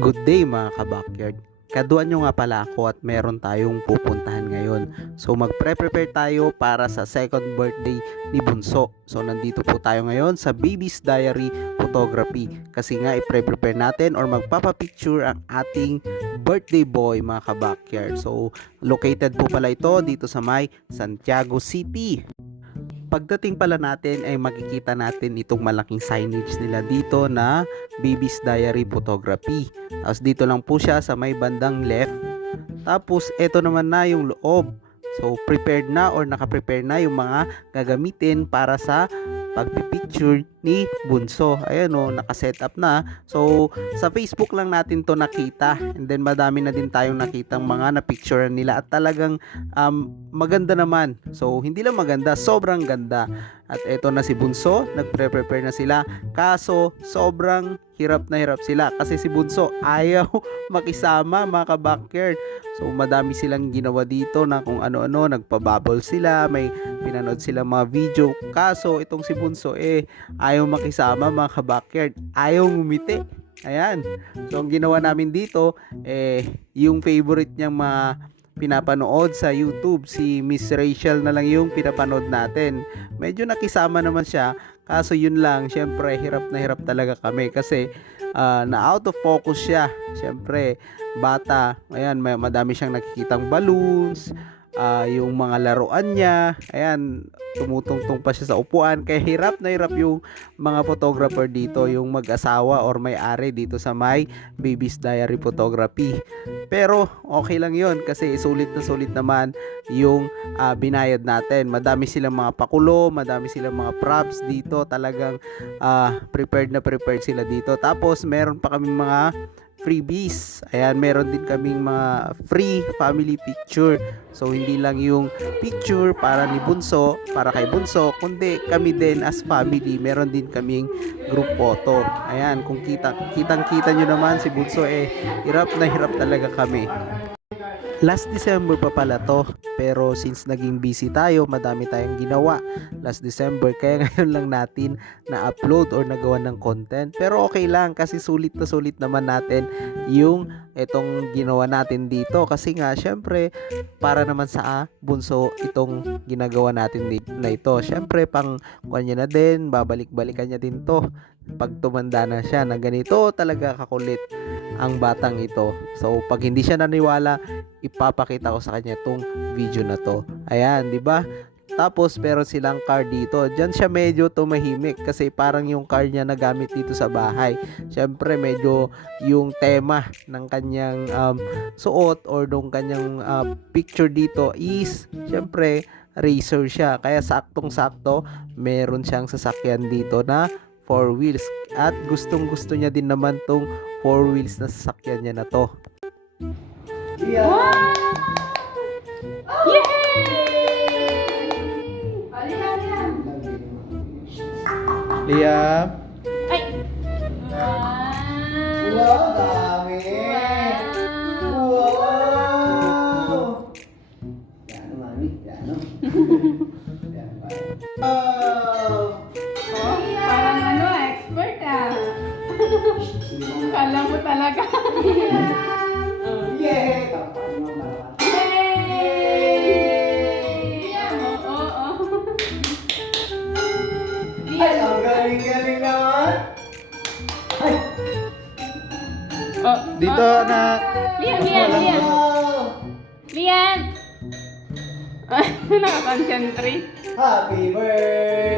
Good day mga kabakyard. Kaduan nyo nga pala ako at meron tayong pupuntahan ngayon. So magpre-prepare tayo para sa second birthday ni Bunso. So nandito po tayo ngayon sa Baby's Diary Photography. Kasi nga i-prepare natin or magpapapicture ang ating birthday boy mga kabakyard. So located po pala ito dito sa may Santiago City. Pagdating pala natin ay makikita natin itong malaking signage nila dito na Baby's Diary Photography. Tapos dito lang po siya sa may bandang left. Tapos ito naman na yung loob. So prepared na or naka-prepare na yung mga gagamitin para sa pagpipicture ni Bunso. Ayan o, naka-setup na. So sa Facebook lang natin to nakita. And then madami na din tayong nakitang mga na-picturean nila at talagang maganda naman. So hindi lang maganda, sobrang ganda. At eto na si Bunso, nagpre-prepare na sila. Kaso sobrang hirap na hirap sila kasi si Bunso ayaw makisama mga ka-backyard. So madami silang ginawa dito na kung ano-ano, nagpa-bubble sila, may pinanood sila mga video. Kaso itong si Bunso ayaw makisama mga ka-backyard, ayaw ngumiti. Ayan. So ang ginawa namin dito yung favorite niyang mga pinapanood sa YouTube, si Miss Rachel na lang yung pinapanood natin. Medyo nakisama naman siya, kaso yun lang, syempre hirap na hirap talaga kami kasi na out of focus siya. Syempre bata, ayan, madami siyang nakikitang balloons, yung mga laruan niya, ayan, tumutungtong pa siya sa upuan, kaya hirap na hirap yung mga photographer dito, yung mag-asawa or may-ari dito sa may Baby's Diary Photography. Pero okay lang yon kasi sulit na sulit naman yung binayad natin. Madami silang mga pakulo, madami silang mga props dito, talagang prepared na prepared sila dito. Tapos meron pa kaming mga freebies. Ayan, meron din kaming mga free family picture. So hindi lang yung picture para ni Bunso, para kay Bunso, kundi kami din as family, meron din kaming group photo. Ayan, kung kitang-kita nyo naman si Bunso hirap na hirap talaga kami. Last December pa pala to, pero since naging busy tayo, madami tayong ginawa last December, kaya ngayon lang natin na-upload or nagawa ng content. Pero okay lang kasi sulit na sulit naman natin yung itong ginawa natin dito. Kasi nga, syempre, para naman sa Bunso itong ginagawa natin na ito. Syempre, pang kanya na din, babalik-balikan niya din to pag tumanda na siya na ganito talaga kakulit ang batang ito. So, pag hindi siya naniwala, ipapakita ko sa kanya tong video na to. Ayan, di ba? Tapos meron silang car dito. Diyan siya medyo tumahimik kasi parang yung car niya na gamit dito sa bahay. Syempre medyo yung tema ng kanyang suot or nung kanyang picture dito is syempre racer siya. Kaya saktong-sakto meron siyang sasakyan dito na 4 wheels. At gustong-gusto niya din naman tong 4 wheels na sasakyan niya na to. Yeah. Wow! Yay! Liam. Ay! Wow, dami! Wow! Yan, mami. Yan, no? Yan, bye. Wow! Oh, parang ano, expert Kala mo talaga. Yeah! Kapag mo malakas. Yay! Oo. Ay, ang galing-galing naman! Ay! Dito na. Liam. Wow! Liam! Nakakonsentrate. Happy birthday